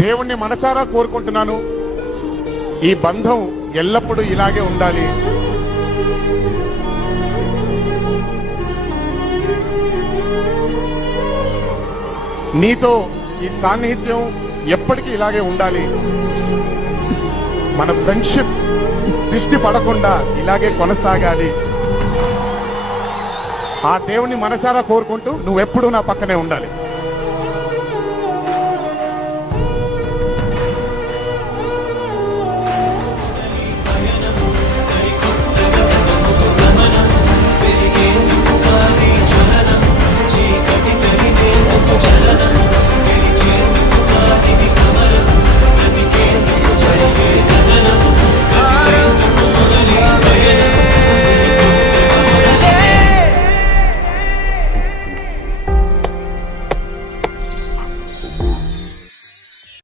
దేవుణ్ణి మనసారా కోరుకుంటున్నాను. ఈ బంధం ఎల్లప్పుడూ ఇలాగే ఉండాలి. నీతో ఈ సాన్నిహిత్యం ఎప్పటికీ ఇలాగే ఉండాలి. మన ఫ్రెండ్షిప్ దృష్టి పడకుండా ఇలాగే కొనసాగాలి. ఆ దేవుణ్ణి మనసారా కోరుకుంటూ నువ్వెప్పుడూ నా పక్కనే ఉండాలి.